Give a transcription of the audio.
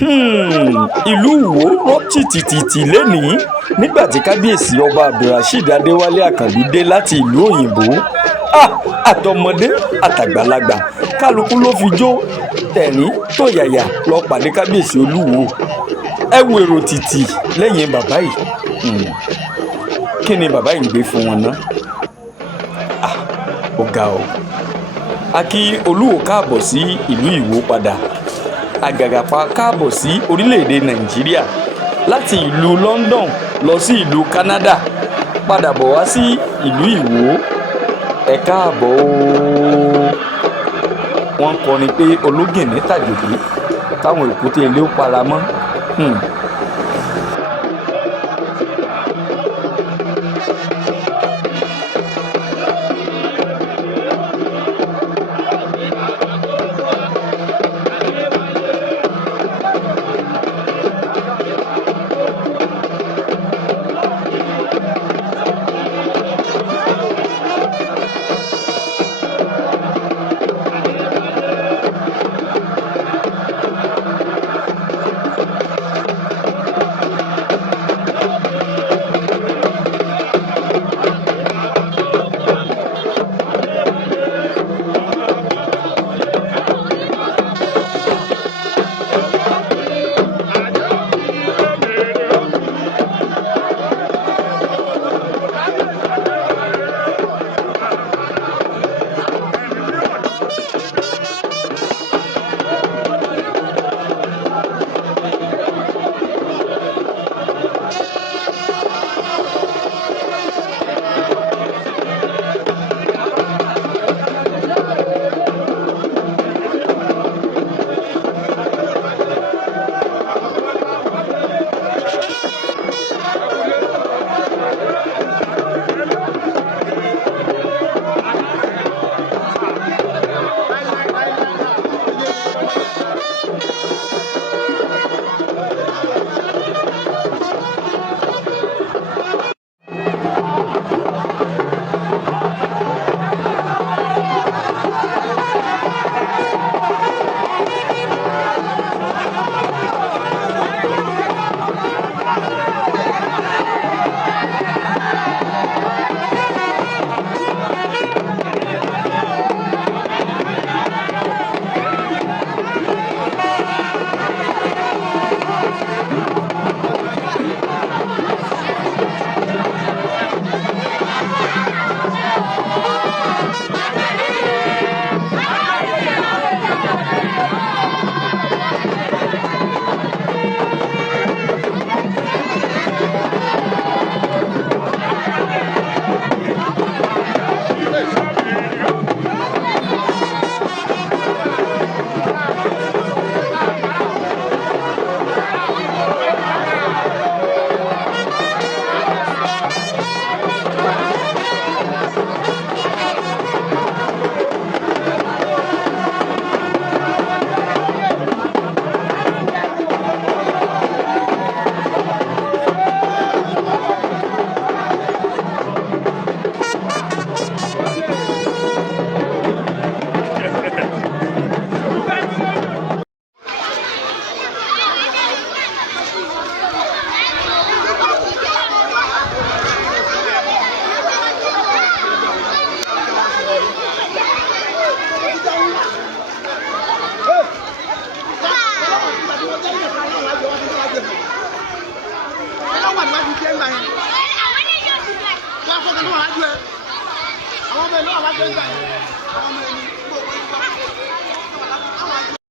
ìlú Ìwó rọ́ tìtìtìtì lénìí nígbà tí kábíyèsí ọba Abdulrasheed Adéwálé Àkànbí dé láti ìlú òyìnbó. Àtọmọdé àtàgbàlagbà kálukú ló fi jó tẹ̀rín tọ̀yàyà lọ pàdé kábíyèsí Olúwo. Ẹ wo èrò tìtì lẹ́yìn bàbá yìí. Kí ni bàbá yìí ń gbé fún wọn ná? Ó ga o. A kí Olúwo káàbọ̀ sí ìlú Ìwó padà. Àgàgàpá káàbọ̀ sí orílẹ̀-èdè Nàìjíríà láti ìlú London lọ sí ìlú Canada padà bọ̀ wá sí ìlú Ìwó. Ẹ káàbọ̀ o. Wọ́n kọrin pé ológìnní tàjòdè káwọn èkúté ilé ó para mọ́. Àwọn ọmọ ìlú àwọn àjọ ìgbà yẹn.